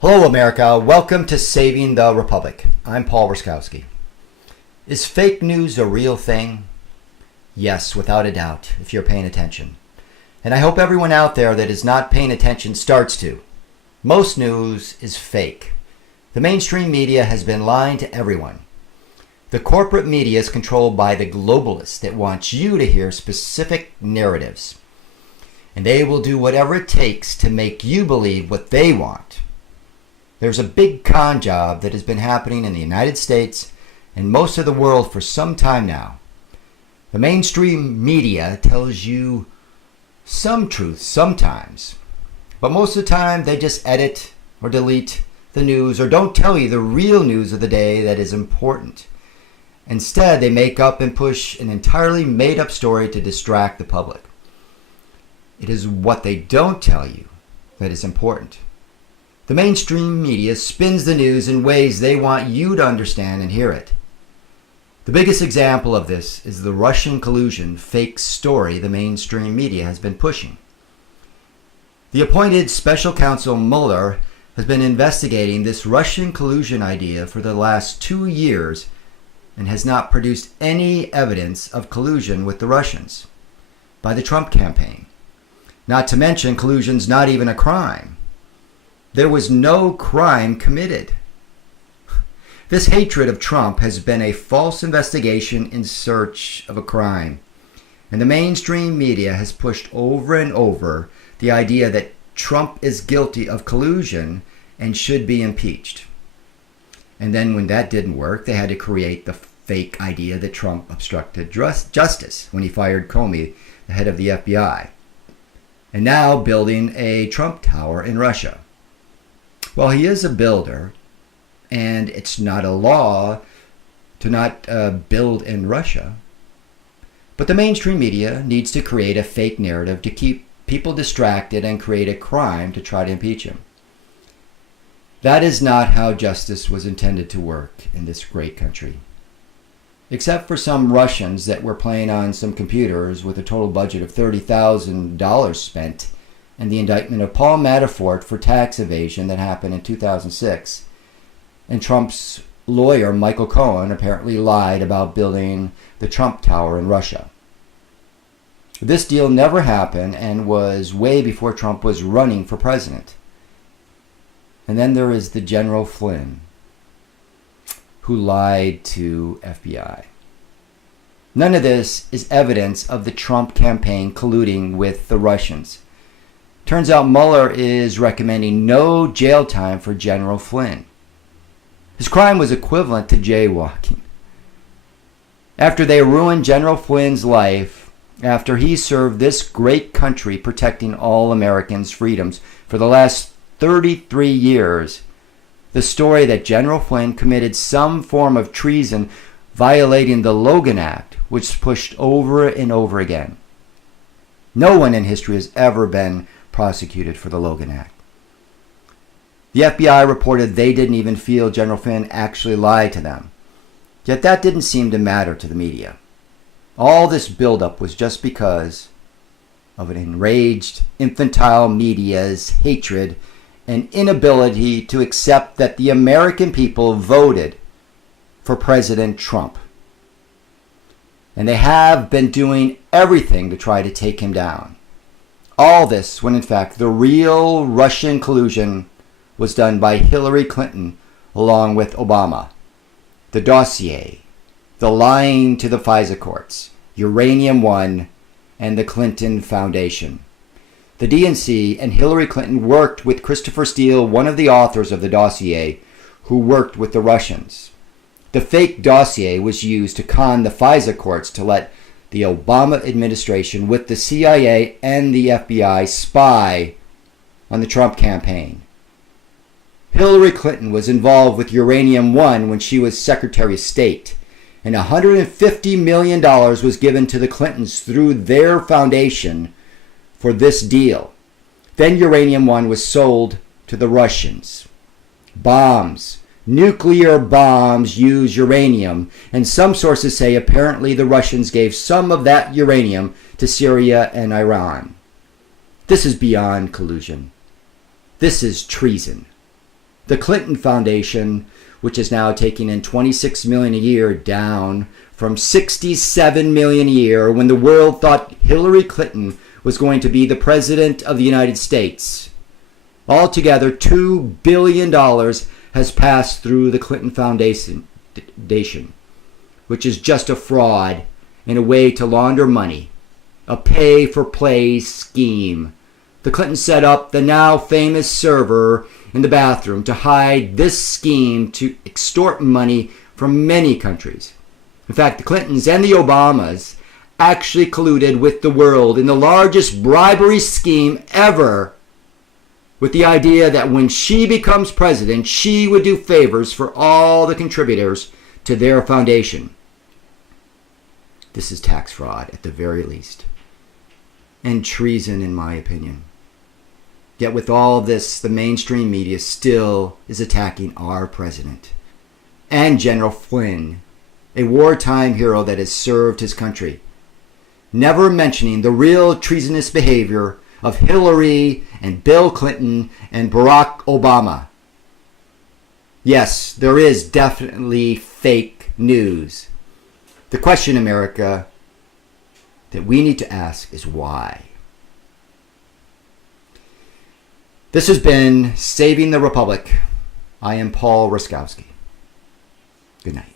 Hello, America. Welcome to Saving the Republic. I'm Paul Ruskowski. Is fake news a real thing? Yes, without a doubt, if you're paying attention. And I hope everyone out there that is not paying attention starts to. Most news is fake. The mainstream media has been lying to everyone. The corporate media is controlled by the globalists that want you to hear specific narratives. And they will do whatever it takes to make you believe what they want. There's a big con job that has been happening in the United States and most of the world for some time now. The mainstream media tells you some truth sometimes, but most of the time they just edit or delete the news or don't tell you the real news of the day that is important. Instead, they make up and push an entirely made-up story to distract the public. It is what they don't tell you that is important. The mainstream media spins the news in ways they want you to understand and hear it. The biggest example of this is the Russian collusion fake story the mainstream media has been pushing. The appointed special counsel Mueller has been investigating this Russian collusion idea for the last 2 years and has not produced any evidence of collusion with the Russians by the Trump campaign. Not to mention, collusion's not even a crime. There was no crime committed. This hatred of Trump has been a false investigation in search of a crime. And the mainstream media has pushed over and over the idea that Trump is guilty of collusion and should be impeached. And then when that didn't work, they had to create the fake idea that Trump obstructed justice when he fired Comey, the head of the FBI. And now building a Trump Tower in Russia. Well, he is a builder, and it's not a law to not build in Russia. But the mainstream media needs to create a fake narrative to keep people distracted and create a crime to try to impeach him. That is not how justice was intended to work in this great country. Except for some Russians that were playing on some computers with a total budget of $30,000 spent, and the indictment of Paul Manafort for tax evasion that happened in 2006. And Trump's lawyer, Michael Cohen, apparently lied about building the Trump Tower in Russia. This deal never happened and was way before Trump was running for president. And then there is the General Flynn, who lied to FBI. None of this is evidence of the Trump campaign colluding with the Russians. Turns out Mueller is recommending no jail time for General Flynn. His crime was equivalent to jaywalking. After they ruined General Flynn's life, after he served this great country protecting all Americans' freedoms for the last 33 years, the story that General Flynn committed some form of treason violating the Logan Act was pushed over and over again. No one in history has ever been prosecuted for the Logan Act. The FBI reported they didn't even feel General Flynn actually lied to them. Yet that didn't seem to matter to the media. All this buildup was just because of an enraged, infantile media's hatred and inability to accept that the American people voted for President Trump. And they have been doing everything to try to take him down. All this when in fact the real Russian collusion was done by Hillary Clinton along with Obama. The dossier, the lying to the FISA courts, Uranium One, and the Clinton Foundation. The DNC and Hillary Clinton worked with Christopher Steele, one of the authors of the dossier, who worked with the Russians. The fake dossier was used to con the FISA courts to let the Obama administration with the CIA and the FBI spy on the Trump campaign. Hillary Clinton was involved with Uranium One when she was Secretary of State, and $150 million was given to the Clintons through their foundation for this deal. Then Uranium One was sold to the Russians. Bombs, nuclear bombs use uranium, and some sources say apparently the Russians gave some of that uranium to Syria and Iran. This is beyond collusion. This is treason. The Clinton Foundation, which is now taking in $26 million a year, down from $67 million a year when the world thought Hillary Clinton was going to be the President of the United States. Altogether, $2 billion has passed through the Clinton Foundation, which is just a fraud and a way to launder money, a pay-for-play scheme. The Clintons set up the now famous server in the bathroom to hide this scheme to extort money from many countries. In fact, the Clintons and the Obamas actually colluded with the world in the largest bribery scheme ever, with the idea that when she becomes president, she would do favors for all the contributors to their foundation. This is tax fraud at the very least, and treason in my opinion. Yet with all this, the mainstream media still is attacking our president and General Flynn, a wartime hero that has served his country, never mentioning the real treasonous behavior of Hillary and Bill Clinton and Barack Obama. Yes, there is definitely fake news. The question, America, that we need to ask is why? This has been Saving the Republic. I am Paul Ruskowski. Good night.